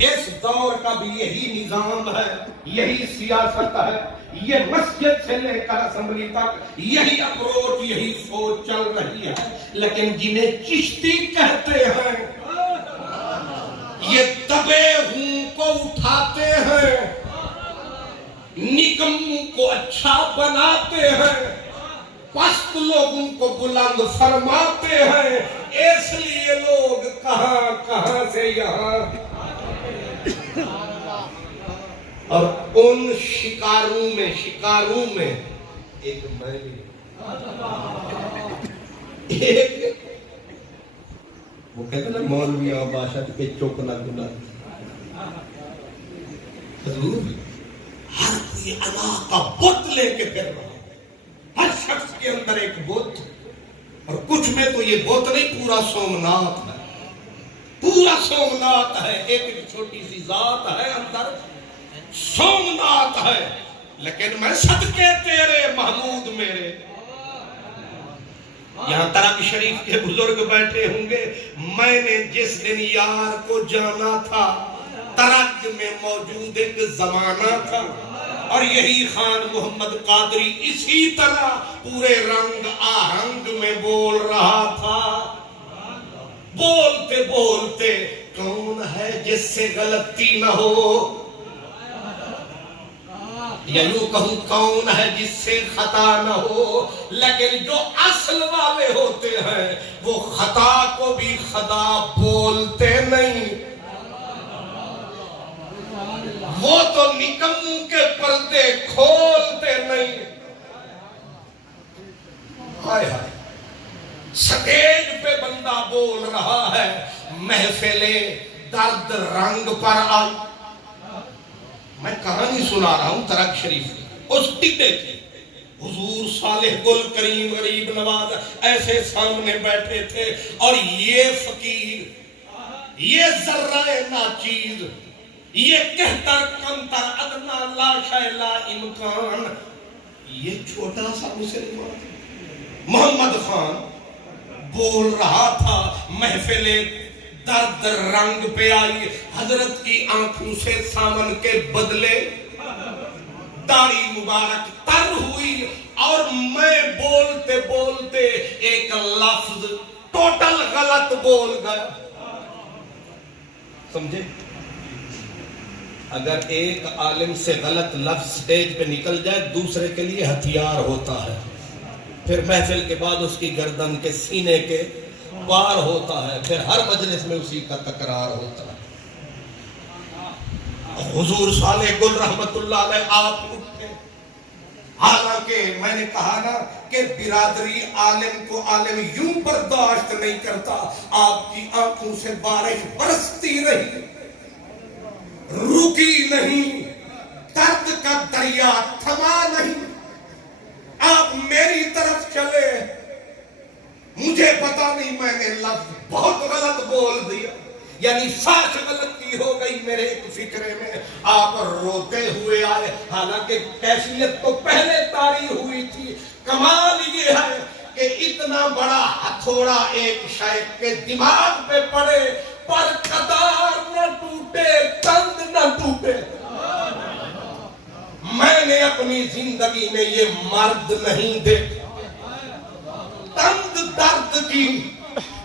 اس دور کا بھی یہی نظام ہے، یہی سیاست ہے، یہ مسجد سے لے کر اسمبلی تک یہی اپروچ، یہی سوچ چل رہی ہے۔ لیکن جنہیں چشتی کہتے ہیں یہ دبے ہوں کو اٹھاتے ہیں، نکموں کو اچھا بناتے ہیں، پست لوگوں کو بلند فرماتے ہیں۔ اس لیے لوگ کہاں کہاں سے یہاں، اور ان شکاروں میں ایک میں بھی، وہ کہتے ہیں مولویاں باشد کے چوکنا گنا، حضور ہر کوئی انا کا بت لے کے پھر رہا، ہر شخص کے اندر ایک بت، اور کچھ میں تو یہ بت نہیں، پورا سومنات ہے، پورا سومنات ہے، ایک چھوٹی سی ذات ہے اندر، سومنات ہے۔ لیکن میں صدقے تیرے محمود میرے، یہاں ترک شریف کے بزرگ بیٹھے ہوں گے، میں نے جس دن یار کو جانا تھا ترک میں موجود ایک زمانہ تھا، اور یہی خان محمد قادری اسی طرح پورے رنگ آہنگ میں بول رہا تھا، بولتے بولتے کون ہے جس سے غلطی نہ ہو، یا یوں کہوں کون ہے جس سے خطا نہ ہو، لیکن جو اصل والے ہوتے ہیں وہ خطا کو بھی خطا بولتے نہیں، وہ تو نکموں کے پردے کھولتے نہیں۔ ہائے ہائے، سٹیج پہ بندہ بول رہا ہے، محفل درد رنگ پر آئی، میں کہانی سنا رہا ہوں ترک شریف کی، اس ٹکے کی، حضور صالح گل کریم غریب نواز ایسے سامنے بیٹھے تھے، اور یہ فقیر، یہ ذرہ ناچیز، یہ کہتر کمتر ادنا لا شے لا امکان، یہ چھوٹا سا مسلمان محمد خان بول رہا تھا، محفل درد رنگ پہ آئی، حضرت کی آنکھوں سے سامن کے بدلے داڑھی مبارک تر ہوئی، اور میں بولتے بولتے ایک لفظ ٹوٹل غلط بول گیا۔ سمجھے؟ اگر ایک عالم سے غلط لفظ سٹیج پہ نکل جائے دوسرے کے لیے ہتھیار ہوتا ہے، پھر محفل کے بعد اس کی گردن کے سینے کے پار ہوتا ہے، پھر ہر مجلس میں اسی کا تکرار ہوتا ہے۔ حضور صالح گل رحمت اللہ علیہ آپ اٹھے، حالانکہ میں نے کہا نا کہ برادری عالم کو عالم یوں برداشت نہیں کرتا، آپ کی آنکھوں سے بارش برستی رہی، رکی نہیں، درد کا دریا تھما نہیں، آپ میری طرف چلے، مجھے پتا نہیں میں نے لفظ بہت غلط بول دیا، یعنی فاش غلطی ہو گئی میرے ایک فکرے میں، آپ روتے ہوئے آئے، حالانکہ کیفیت تو پہلے طاری ہوئی تھی۔ کمال یہ ہے کہ اتنا بڑا ہتھوڑا ایک شیخ کے دماغ پہ پڑے پر قدار نہ ٹوٹے، تند نہ ٹوٹے۔ میں نے اپنی زندگی میں یہ مرد نہیں دیکھا، تند درد کی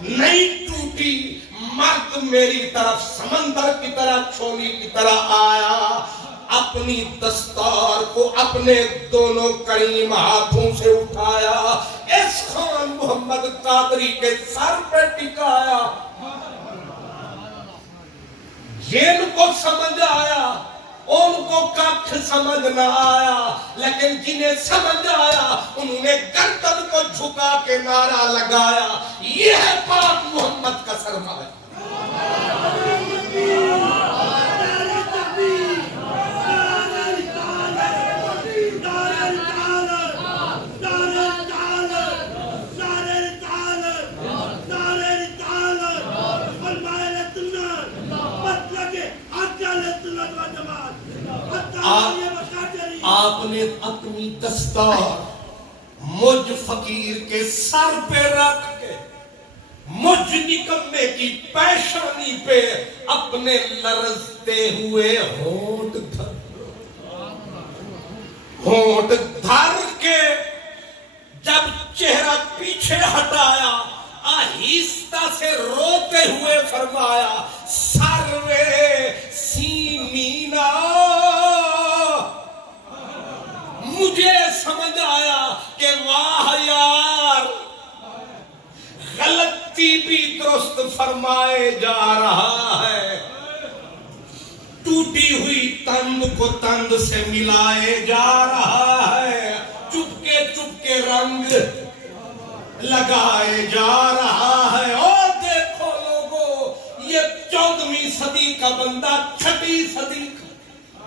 نہیں ٹوٹی، مرد میری طرف سمندر کی طرح چھولی کی طرح آیا، اپنی دستار کو اپنے دونوں کریم ہاتھوں سے اٹھایا، اس خان محمد قادری کے سر پہ ٹکایا۔ جن کو سمجھ آیا ان کو کچھ سمجھ نہ آیا، لیکن جنہیں سمجھ آیا انہوں نے گردن کو جھکا کے نعرہ لگایا، یہ ہے پاک محمد کا سرمایہ۔ آپ نے اپنی دستار مجھ فقیر کے سر پہ رکھ کے مجھ نکمے کی پیشانی پہ اپنے لرزتے ہوئے ہونٹ دھر کے جب چہرہ پیچھے ہٹایا آہستہ سے روتے ہوئے فرمایا سروے سیمینا مجھے سمجھ آیا کہ واہ یار غلطی بھی درست فرمائے جا رہا ہے ٹوٹی ہوئی تند کو تند سے ملائے جا رہا ہے چپکے رنگ لگائے جا رہا ہے اور دیکھو لوگوں یہ 14ویں صدی کا بندہ 6ویں صدی کا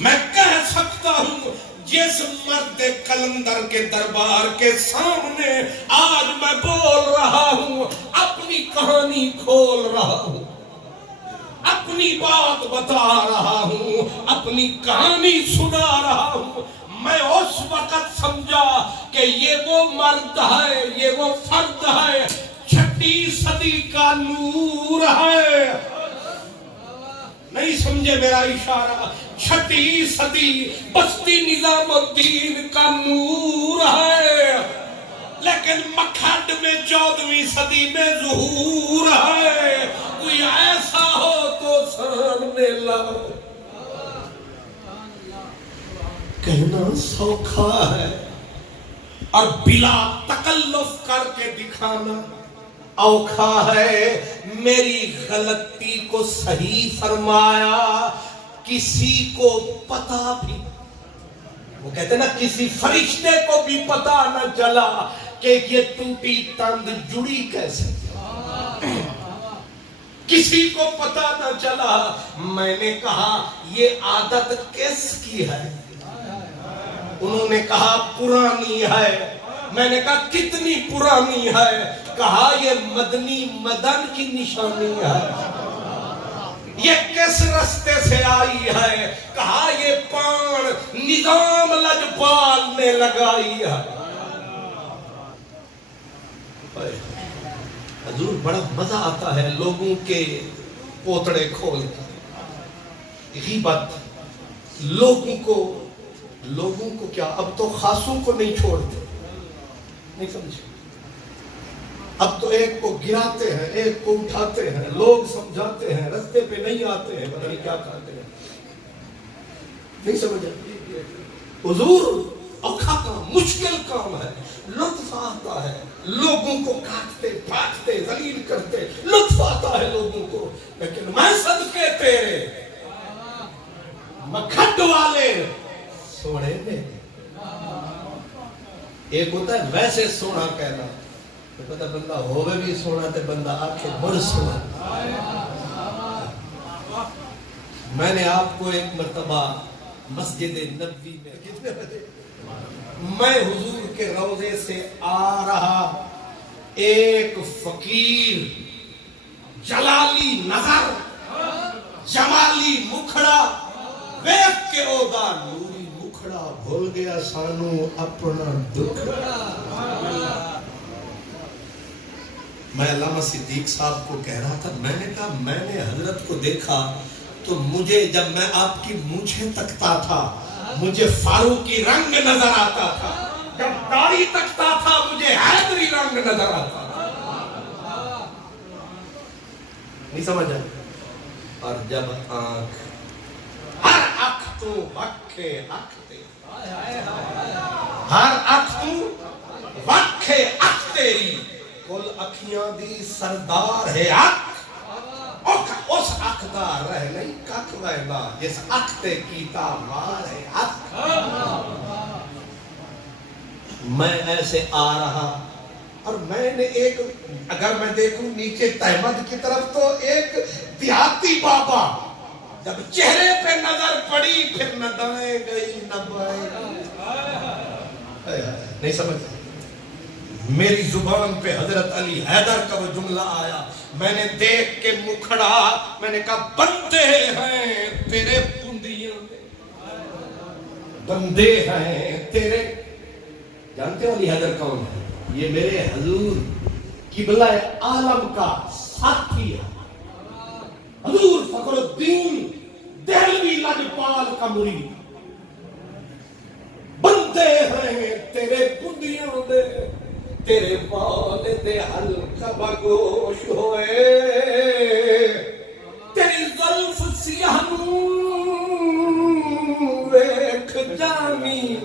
میں کہہ سکتا ہوں جس مرد قلندر کے دربار کے سامنے آج میں بول رہا ہوں اپنی کہانی کھول رہا ہوں اپنی بات بتا رہا ہوں اپنی کہانی سنا رہا ہوں میں اس وقت سمجھا کہ یہ وہ مرد ہے یہ وہ فرد ہے 6ویں صدی کا نور ہے نہیں سمجھے میرا اشارہ 6ویں صدی بستی نظام الدین کا نور ہے لیکن مکھڈ میں 14ویں صدی میں ظہور ہے کوئی ایسا ہو تو سامنے لاؤ کہنا سوکھا ہے اور بلا تکلف کر کے دکھانا اوکھا ہے میری غلطی کو صحیح فرمایا کسی کو پتا بھی وہ کہتے ہیں نا کسی فرشتے کو بھی پتا نہ چلا کہ یہ ٹوٹی تند جڑی کیسے کسی کو پتا نہ چلا میں نے کہا یہ عادت کس کی ہے انہوں نے کہا پرانی ہے میں نے کہا کتنی پرانی ہے کہا یہ مدنی مدن کی نشانی ہے یہ کس رستے سے آئی ہے کہا یہ پان نظام لجپال نے لگائی ہے حضور بڑا مزہ آتا ہے لوگوں کے پوتڑے کھول کر غیبت لوگوں کو کیا اب تو خاصوں کو نہیں چھوڑتے نہیں سمجھے اب تو ایک کو گراتے ہیں ایک کو اٹھاتے ہیں لوگ سمجھاتے ہیں رستے پہ نہیں آتے ہیں پتہ نہیں کیا کرتے ہیں نہیں سمجھا حضور اوکھا کام مشکل کام ہے لطف آتا ہے لوگوں کو کاٹتے پھاٹتے ذلیل کرتے لطف آتا ہے لوگوں کو لیکن میں صدقے تیرے مکھڈ والے سوڑے میں ایک ہوتا ہے ویسے سونا کہنا تو پتہ بندہ ہوئے بھی سونا تے بندہ آنکھیں بڑھ سونا میں نے آپ کو ایک مرتبہ مسجد نبوی میں کتنے بجے میں حضور کے روضے سے آ رہا ایک فقیر جلالی نظر جمالی مکھڑا ویک کے اودا نوری مکھڑا بھول گیا سانو اپنا دکھڑا میں علامہ صدیق صاحب کو کہہ رہا تھا میں نے کہا میں نے حضرت کو دیکھا تو مجھے جب میں آپ کی مونچھیں تکتا تھا مجھے فاروقی رنگ نظر آتا تھا جب داڑھی تکتا تھا مجھے حیدری رنگ نظر آتا تھا نہیں سمجھ آئی اور جب آنکھ ہر اکھ تو وکھے اکھتے ہر اکھ تو وکھے اکھ تیری کل اکھیاں دی سردار ہے اکھ اس اکھ دا رہ نہیں ککھ ویلا جس اکھ تے کیتا وار ہے اکھ میں ایسے آ رہا اور میں نے ایک اگر میں دیکھوں نیچے تحمد کی طرف تو ایک دیہاتی بابا جب چہرے پہ نظر پڑی پھر نہ دائیں گئی نہ بائیں نہیں سمجھ میری زبان پہ حضرت علی حیدر کا وہ جملہ آیا میں نے دیکھ کے مکھڑا میں نے کہا بندے ہیں تیرے بندیاں بندے ہیں تیرے جانتے ہو علی حیدر کون ہے یہ میرے حضور قبلہ عالم کا ساتھی ہے، حضور فخر الدین دہلوی لاجپال کا مرید، بندے ہیں تیرے بندیاں دے، تیرے بال دے حلقہ بگوش ہوئے، تیری زلف سیاہ ویکھ جانی،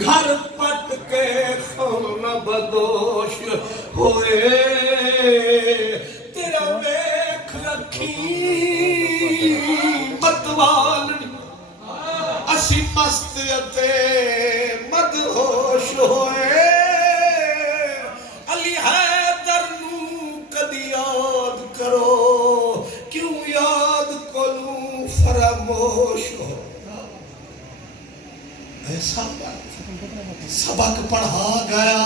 گھر پٹ کے خانہ بدوش ہوئے، تیرا ویکھ اکھیں متوال اسی مست اتے مدہوش ہوئے، علی حیدر نو کدی یاد کرو، کیوں یاد کروں فراموش ہو۔ ایسا سبق پڑھا گیا،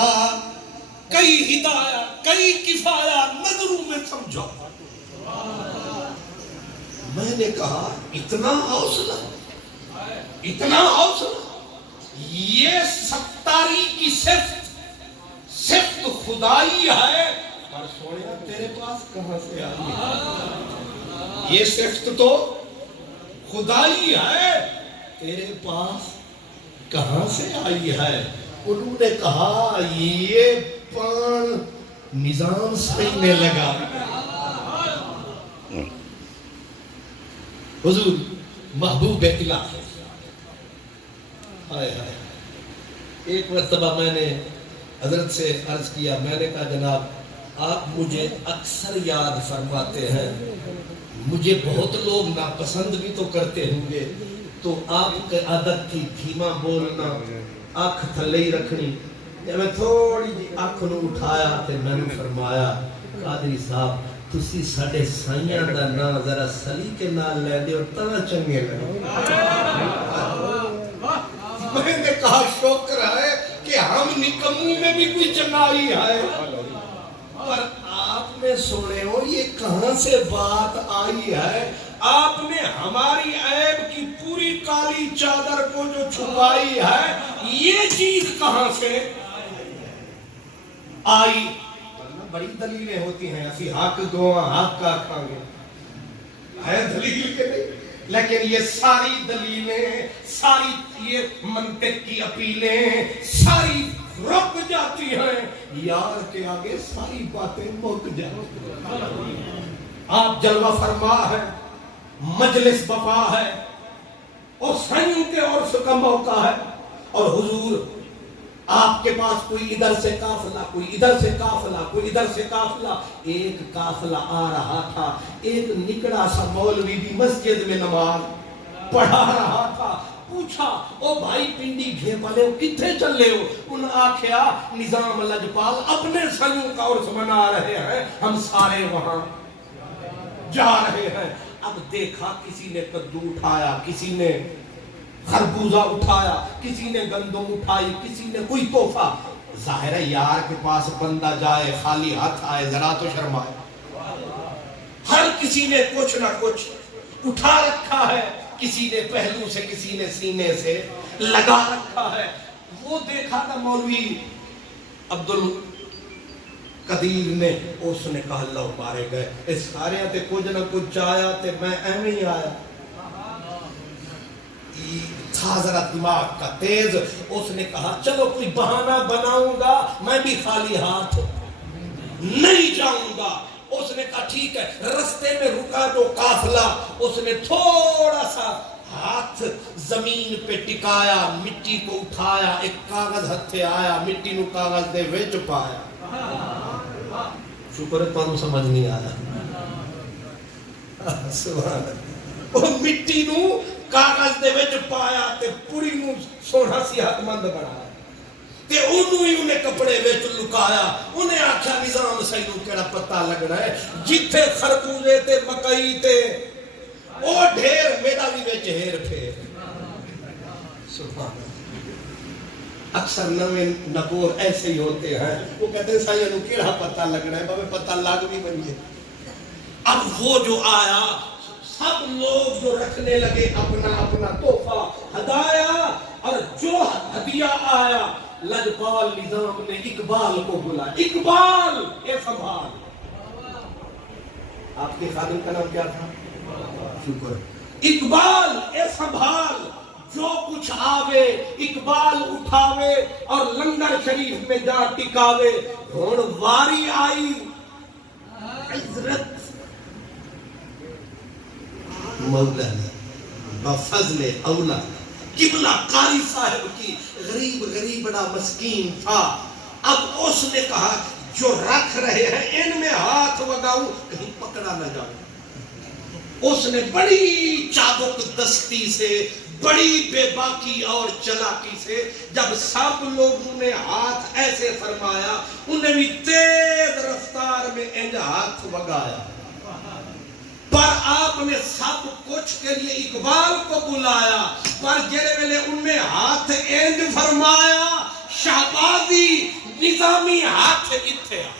کئی ہدایت کئی کفایا نظروں میں سمجھا۔ میں نے کہا اتنا حوصلہ، اتنا حوصلہ، یہ ستاری کی صفت خدائی ہے، پر سوڑیا تیرے پاس کہاں سے آئی؟ یہ صفت تو خدائی ہے، تیرے پاس کہاں سے آئی ہے؟ انہوں نے کہا یہ پان نظام سینے لگا۔ حضور محبوب الہ، ہائے ہائے، ایک مرتبہ میں نے حضرت سے عرض کیا، میں نے کہا جناب آپ مجھے اکثر یاد فرماتے ہیں، مجھے بہت لوگ ناپسند بھی تو کرتے ہوں گے، تو آپ کی عادت تھی دھیما بولنا، آنکھ تھلے ہی رکھنی، جب میں تھوڑی جی آنکھ نو اٹھایا تو میں نے فرمایا قادری صاحب تسی ساڑے سائیاں دا نا ذرا سلیقے نال لے دے اور تاں چنگے لگے۔ میں نے کہا شکر ہے کہ ہم نکموں میں بھی کوئی چنگائی ہے، پر آپ نے سنے ہو یہ کہاں سے بات آئی ہے؟ آپ نے ہماری عیب کی پوری کالی چادر کو جو چھپائی ہے، یہ چیز کہاں سے آئی؟ بڑی دلیلیں ہوتی ہیں، اسی حق دعا حق کا کھانگے ہے دلیل کے نہیں، لیکن یہ ساری دلیلیں، ساری یہ منطق کی اپیلیں ساری رک جاتی ہیں یار کے آگے، ساری باتیں مک جاتی ہیں۔ آپ جلوہ فرما ہے، مجلس بپا ہے، اور سائیوں کے عرص کا موقع ہے، اور حضور آپ کے پاس کوئی ادھر سے قافلہ، کوئی ادھر سے قافلہ، کوئی ادھر سے قافلہ، ایک قافلہ آ رہا تھا، ایک نکڑا سا مولوی بھی مسجد میں نماز پڑھا رہا تھا، پوچھا او بھائی پنڈی گھے پالے ہو کتھے چلے ہو؟ ان آکھیا نظام لاجپال اپنے سائیوں کا عرص منا رہے ہیں، ہم سارے وہاں جا رہے ہیں۔ اب دیکھا کسی نے کدو اٹھایا، کسی نے خربوزہ اٹھایا، کسی نے گندم اٹھائی، کسی نے کوئی تحفہ۔ ظاہر ہے یار کے پاس بندہ جائے خالی ہاتھ آئے ذرا تو شرمائے، ہر کسی نے کچھ نہ کچھ اٹھا رکھا ہے، کسی نے پہلو سے، کسی نے سینے سے لگا رکھا ہے۔ وہ دیکھا تھا مولوی عبدالقدیر نے، اس نے کہا اللہ مارے گئے اس سارے تے کچھ نہ کچھ چاہیا تے میں ایویں ہی آیا، تھا ذرا دماغ کا تیز، اس نے کہا چلو کوئی بہانہ بناؤں گا، میں بھی خالی ہاتھ نہیں جاؤں گا۔ اس نے کہا ٹھیک ہے، رستے میں رکا جو قافلہ، اس نے تھوڑا سا ہاتھ زمین پہ ٹکایا، مٹی کو اٹھایا، ایک کاغذ ہتھے آیا، مٹی نو کاغذ دے وچ پایا۔ شکر ہے تانوں سمجھ نہیں آیا، سبحان اللہ، وہ مٹی نو کاغذ دے وچ پایا تے پوری نو سونا صحت مند بنایا تے انہوں ہی انہیں کپڑے وچ لکایا۔ انہیں آکھیا نظام سینوں کیڑا پتہ لگنا ہے، جتھے خربوزے تے مکئی تے او ڈھیر میرا بھی وچ ہیر پھیر۔ سبحان اللہ، اکثر نوے نبور ایسے ہی ہوتے ہیں، وہ کہتے ہیں سائنوں کیڑا پتہ لگنا ہے، بابے پتہ لگ بھی بنیے۔ اب وہ جو آیا، سب لوگ جو رکھنے لگے اپنا اپنا تحفہ ہدایا، اور جو ہدیہ آیا لجپال نظام نے اقبال کو بلایا، اقبال اے سنبھال. آپ کے خادم کا نام کیا تھا؟ شکر. اقبال اے سنبھال، جو کچھ آوے اقبال اٹھاوے اور لنگر شریف میں جا ٹکاوے. ہن واری آئی حضرت مولانا بفضل اولا قبلہ قاری صاحب کی. غریب غریبڑا مسکین تھا. اب اس نے کہا جو رکھ رہے ہیں ان میں ہاتھ وگاؤں کہیں پکڑا نہ جاؤں. اس نے بڑی چابک دستی سے، بڑی بے باکی اور چلاکی سے جب سب لوگوں نے ہاتھ ایسے فرمایا، انہیں بھی تیز رفتار میں انج ہاتھ وگایا. پر آپ نے سب کچھ کے لیے اقبال کو بلایا، پر جڑے ویلے انہیں ہاتھ انج فرمایا، شہبازی نظامی ہاتھ اتھے آیا.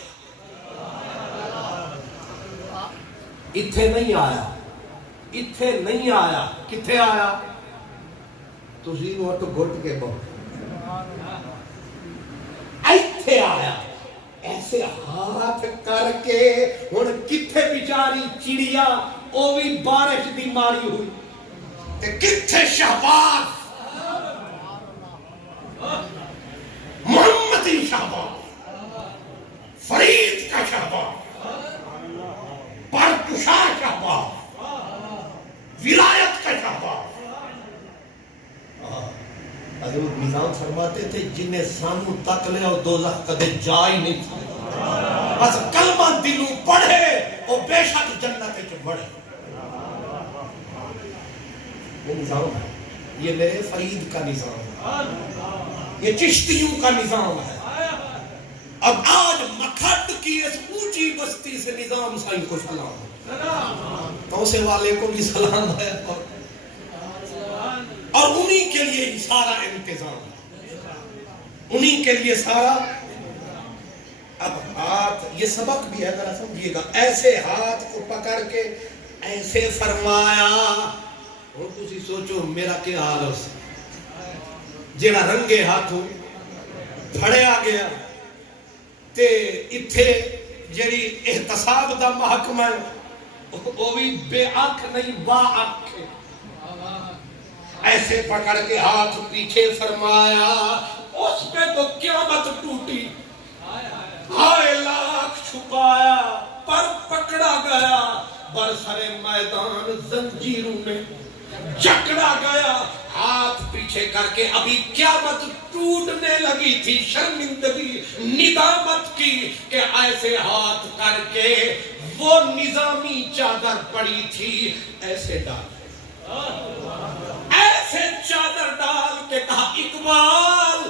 اتھے نہیں آیا، اتھے نہیں آیا. کتھے آیا؟ تسی ووٹ گھٹ کے بہت ایتھے آیا. ایسے ہاتھ کر کے ہن کتھے بیچاری چڑیا او بھی بارش دی ماری ہوئی تے کتھے شہباز محمدی شہباز، فرید کا شہباز، پرکشا شہباز، ولایت کا شہباز. حضرت نظام فرماتے تھے جنہیں سانو تک لے اور دوزخ کدے جا ہی نہیں تھا، بس کلمہ دلوں پڑھے اور بے شک جنت وچ بڑھے. یہ نظام ہے، یہ میرے فرید کا نظام ہے، یہ چشتیوں کا نظام ہے. اب آج مکھٹ کی اس اونچی بستی سے نظام سائن کو سلام، توسے والے کو بھی سلام ہے، اور انہی کے لیے ہی سارا انتظام ہے، انہی کے لیے سارا. اب ہاتھ، یہ سبق بھی ہے ذرا سمجھیے گا. ایسے ہاتھ کو پکڑ کے ایسے فرمایا. اور تسی سوچو میرا کیا حال ہو سکتا جیڑا رنگے ہاتھوں پھڑیا گیا تے اتھے جیڑی احتساب دا محکمہ ہے وہ بھی بے آنکھ نہیں با آنکھ ہے. ایسے پکڑ کے ہاتھ پیچھے فرمایا، اس پہ تو قیامت ٹوٹی. ہائے لاکھ چھپایا پر پکڑا گیا، برسر میدان زنجیروں میں جکڑا گیا. ہاتھ پیچھے کر کے ابھی قیامت ٹوٹنے لگی تھی. شرمندگی ندامت کی کہ ایسے ہاتھ کر کے وہ نظامی چادر پڑی تھی ایسے ڈال، ایسے چادر ڈال کے کہا اقبال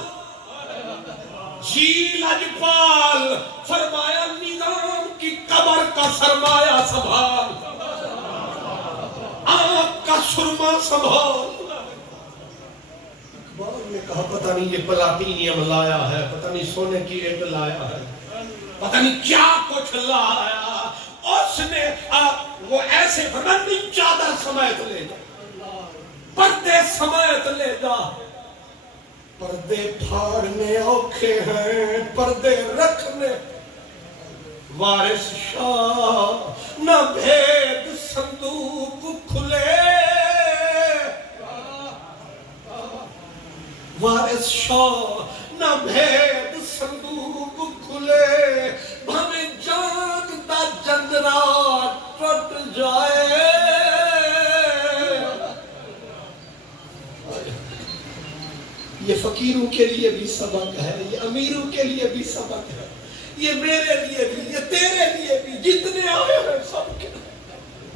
جی لجپال، فرمایا نظام کی قبر کا سرمایہ سنبھال، آنکھ کا سرما سنبھال. اقبال نے کہا پتہ نہیں یہ پلاٹینیم لایا ہے، پتہ نہیں سونے کی اینٹ لایا ہے، پتہ نہیں کیا کچھ لایا. اس نے وہ ایسے فرمایا چادر سمیت لے جا، پردے سمیت لے جا. پردے پھاڑنے اوکھے ہیں، پردے رکھنے وارث شاہ نہ بھید صندوق کھلے. وارث شاہ نہ بھید صندوق کھلے، ہمیں جان دا جندرا ٹوٹ جائے. یہ فقیروں کے لیے بھی سبق ہے، یہ امیروں کے لیے بھی سبق ہے، یہ میرے لیے بھی، یہ تیرے لیے بھی، جتنے آئے ہیں سب کے.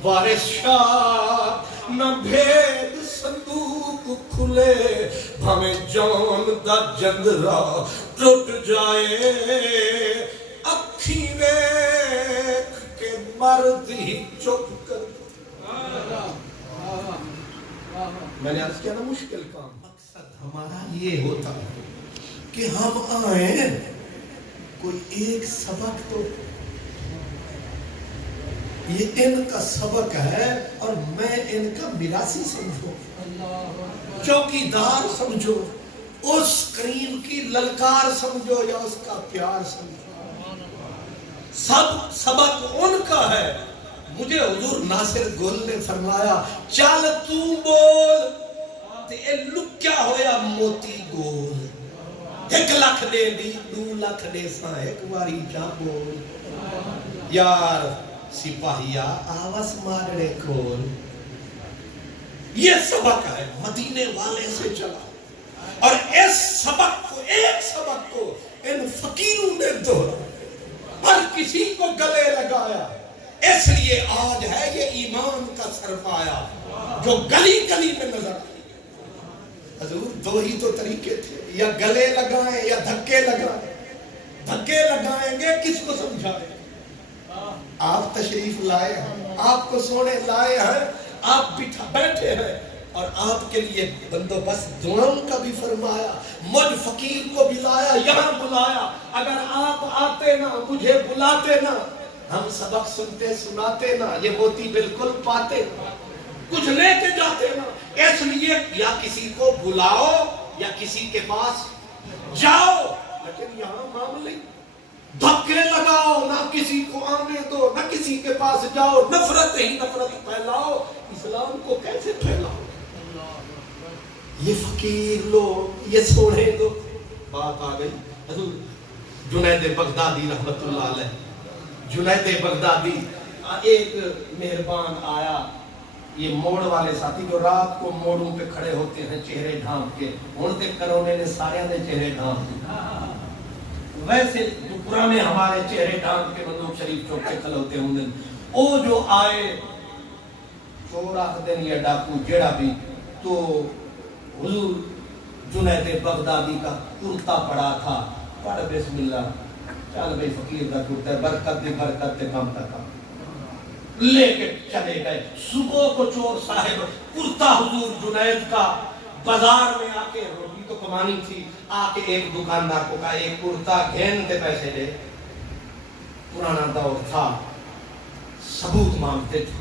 وارث شاہ نہ بھید صندوق کھلے، ہمیں جان دا جندرا ٹوٹ جائے. اکھی ویکھ کے مرد ہی چپ کر. میں نے عرض کیا نا مشکل کام. ہمارا یہ ہوتا ہے کہ ہم آئیں کوئی ایک سبق تو یہ ان کا سبق ہے اور میں ان کا میراثی سمجھو، چوکیدار سمجھو، اس کریم کی للکار سمجھو یا اس کا پیار سمجھو. سب سبق ان کا ہے. مجھے حضور ناصر گل نے فرمایا چل تو بول تے اے لکیا ہویا موتی گول. 1 لاکھ دے دی 2 لاکھ دے ساں ایک واری جا بول. یار سپاہیا آواز مارنے کھول. یہ سبق ہے مدینے والے سے چلا. اور اس سبق کو ایک سبق کو ان فقیروں نے دوہرایا ہر کسی کو گلے لگایا. اس لیے آج ہے یہ ایمان کا سرمایہ جو گلی گلی میں نظر آئی. حضور 2 ہی تو طریقے تھے, یا گلے لگائیں یا دھکے لگائیں. دھکے لگائیں گے کس کو سمجھائیں. آپ تشریف لائے ہیں, آپ کو سونے لائے ہیں, آپ بیٹھے ہیں, اور آپ کے لیے بندوبست دعاؤں کا بھی فرمایا. مجھ فقیر کو بھی لایا, یہاں بلایا. اگر آپ آتے نا, مجھے بلاتے نا, ہم سبق سنتے سناتے نا, یہ موتی بالکل پاتے, کچھ لے کے جاتے نا. اس لیے یا کسی کو بلاؤ یا کسی کے پاس جاؤ, لیکن یہاں معاملے دھکے لگاؤ, نہ کسی کو آنے دو, نہ کسی کے پاس جاؤ, نفرت ہی نفرت پھیلاؤ. اسلام کو کیسے پھیلاؤ؟ یہ فقیر لوگ, یہ سوڑے لوگ. بات آ گئی حضور جنید بغدادی رحمت اللہ علیہ. جنید بغدادی ایک مہربان آیا, یہ موڑ والے ساتھی جو رات کو موڑوں پہ کھڑے ہوتے ہیں چہرے ڈھانپ کے. ہن تے کرونے نے سارے نے چہرے ڈھانپ, ویسے جو پرانے ہمارے چہرے ڈھانپ کے مندوق شریف چوک پہ کھلوتے ہوں دن, او جو آئے چور آخدے یا ڈاکو جیڑا بھی, تو حضور جنید بغدادی کا کرتا پڑا تھا. پڑھ بسم اللہ, چل بھئی فقیر کا کرتا ہے, برکت دے برکت دے کم تک لے کے چلے گئے. صبح کو چور صاحب کرتا حضور جنید کا بازار میں آ کے, روٹی تو کمانی تھی, آ کے ایک دکاندار کو کہا ایک کرتا گھین کے پیسے دے. پرانا دور تھا, ثبوت مانگتے تھے.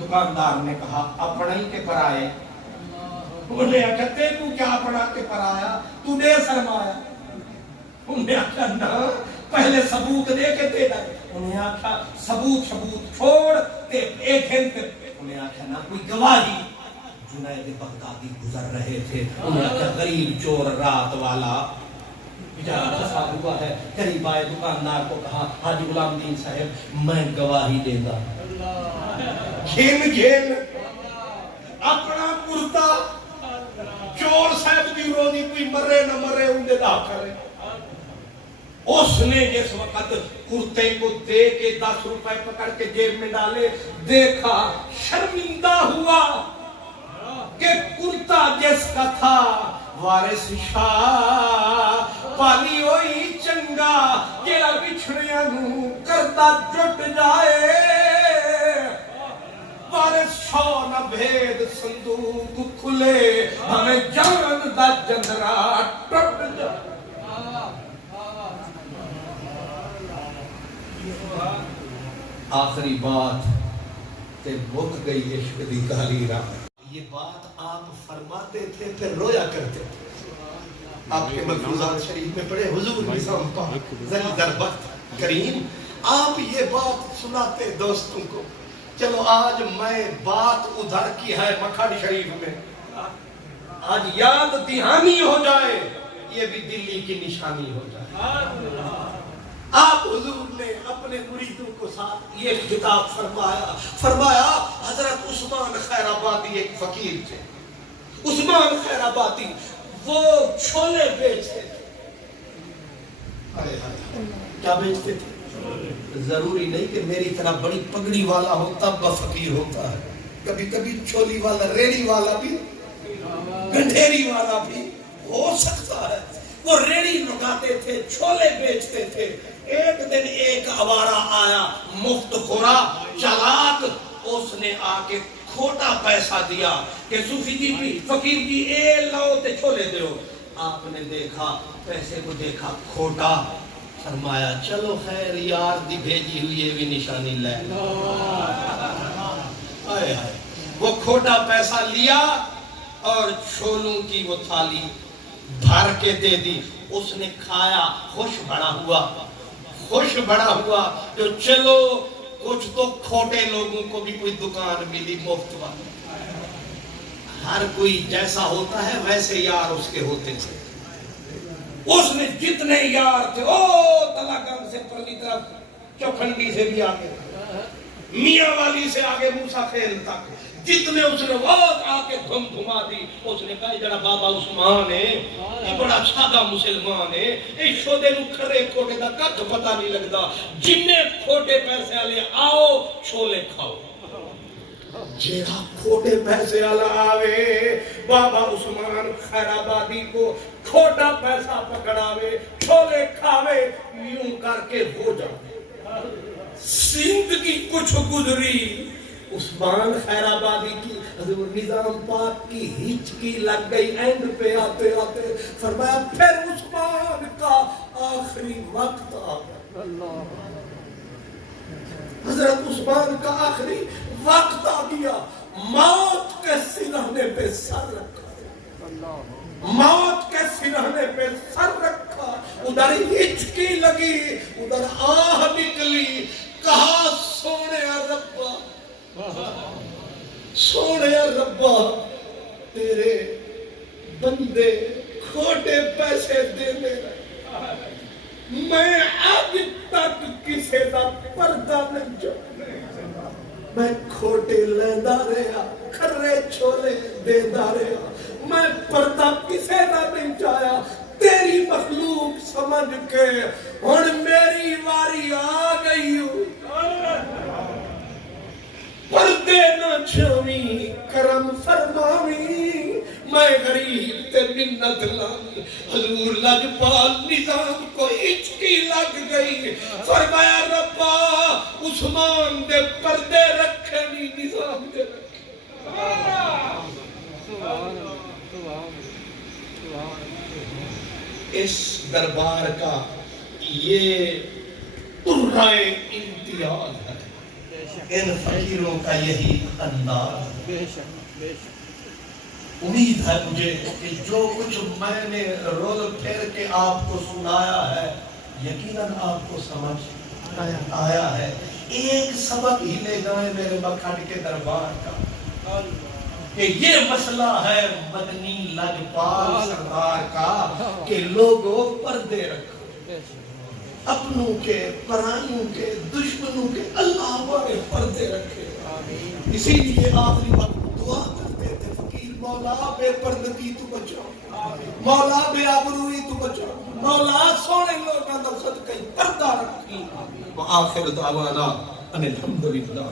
دکاندار نے کہا اپنا ہی کے پر آئے. انہوں نے کہتے تو کیا اپنا کے پر آیا, تو دے سرمایا. انہوں نے کہا نا پہلے ثبوت دے کے دے دے. انہوں نے کہا ثبوت چھوڑ تے ایک گھنٹے. انہوں نے کہا نا کوئی گواہی. جنید بغدادی گزر رہے تھے, انہوں نے کہا غریب چور رات والا بیچارہ پھنسا ہوا ہے. قریب آئے, دکاندار کو کہا حاجی غلام دین صاحب میں گواہی دے گا. گھین اپنا کرتا چور صاحب دی روزی کوئی مرے نہ مرے انہیں دا کرے. اس نے جس وقت کرتے کو دے کے 10 روپے پکڑ کے جیب میں ڈالے, دیکھا شرمندہ ہوا کہ کرتا جس کا تھا وارث شاہ پالی ہوئی چنگا, کیڑا بچھڑیاں نو کرتا جٹ جائے. وارث شاہ نہ بھید صندوق کھلے, ہمیں جان دا جندرا ٹوٹ جائے. آخری بات تے مک گئی عشق دی کالی راہ. یہ بات آپ فرماتے تھے پھر رویا کرتے تھے. آپ کے ملفوظات شریف میں پڑھے حضور نظام پاک ذلی در وقت کریم, آپ یہ بات سناتے دوستوں کو. چلو آج میں بات ادھر کی ہے مکھڈ شریف میں, آج یاد دہانی ہو جائے, یہ بھی دلی کی نشانی ہو جائے. آپ حضور نے اپنے مریدوں کو ساتھ یہ خطاب فرمایا. حضرت عثمان خیر آبادی ایک فقیر تھے. عثمان خیر آبادی وہ چھولے بیچتے تھے. کیا بیچتے تھے؟ ضروری نہیں کہ میری طرح بڑی پگڑی والا ہو تب وہ فقیر ہوتا ہے. کبھی کبھی چھولی والا, ریڑی والا بھی, گنڈھیری والا بھی ہو سکتا ہے. وہ ریڑی لگاتے تھے, چھولے بیچتے تھے. ایک دن ایک آوارہ آیا, مفت خورا چلاک, اس نے آ کے کھوٹا پیسہ دیا کہ صوفی جی بھی فقیر جی اے لاؤ تے چھولے دیو. آپ نے دیکھا پیسے کو, دیکھا کھوٹا, فرمایا چلو خیر یار دی بھیجی ہوئی یہ بھی نشانی لے. وہ کھوٹا پیسہ لیا اور چھولوں کی وہ تھالی بھر کے دے دی، اس نے کھایا، خوش بڑا ہوا جو چلو کچھ تو کھوٹے لوگوں کو بھی کوئی دکان ملی مفت والی۔ ہر کوئی جیسا ہوتا ہے ویسے یار اس کے ہوتے تھے۔ اس نے جتنے یار تھے، تلا گنگ سے پرلی طرف چوکھنڈی سے بھی آگے، میاں والی سے آگے موسیٰ خیل تک، جتنے اس نے وقت آکے دھم دھما دی۔ اس نے کہا جڑا بابا عثمان ہے یہ بڑا سادہ مسلمان ہے، اس شودے نو کھرے کھوٹے دا کچھ پتہ نہیں لگتا، جننے کھوٹے پیسے والے آؤ چھولے کھاؤ۔ جیڑا کھوٹے پیسے والا آوے بابا عثمان خیرآبادی کو کھوٹا پیسہ پکڑاوے، چھولے کھاوے، یوں کر کے ہو جاوے۔ زندگی کچھ گزری، عثمان خیرآبادی کی حضور نظام پاک کی ہچکی لگ گئی، اینڈ پہ آتے آتے فرمایا پھر عثمان کا آخری وقت آ گیا۔ حضرت عثمان کا آخری وقت آ گیا، موت کے سرہنے پہ سر رکھا، موت کے سرہنے پہ سر رکھا، ادھر ہچکی لگی، ادھر آہ نکلی، کہا سونے ربا، سونے ربا تیرے بندے کھوٹے پیسے دینے رہے، میں اب تک کسے دا پردہ نہیں چاہتا، میں کھوٹے لیندہ رہا، کھرے چھولے دیندہ رہا، میں پردہ کسے دا نہیں چاہیا، تیری مخلوق سمجھ کے اور میری واری آ گئی ہوں، پردے نہ چھویں کرم فرماویں، میں غریب تے منت لامی۔ حضور لجپال نظام کو ہچکی لگ گئی، فرمایا ربا عثمان دے پردے رکھے نہیں، نظام دے رکھے۔ اس دربار کا یہ ترائے امتیاز ہے، ان فقیروں کا یہی انداز ہے۔ امید ہے مجھے کہ جو کچھ میں نے رول پھیر کے آپ کو سنایا ہے یقیناً آپ کو سمجھ آیا ہے۔ ایک سبق ہی لے جائیں میرے مکھڈ کے دربار کا کہ یہ مسئلہ ہے مدنی لجپال سردار کا کہ لوگوں پردے رکھو، اپنوں کے، پرائیوں کے، دشمنوں کے، اللہ والے پردے رکھے۔ اسی لیے آخری وقت دعا کرتے تھے فقیر مولا بے پردگی تو بچاؤ، مولا بے آبروئی تو بچاؤ، مولا سونے لوگاں دا صدقہ پردہ رکھی۔ وآخر دعوانا ان الحمدللہ۔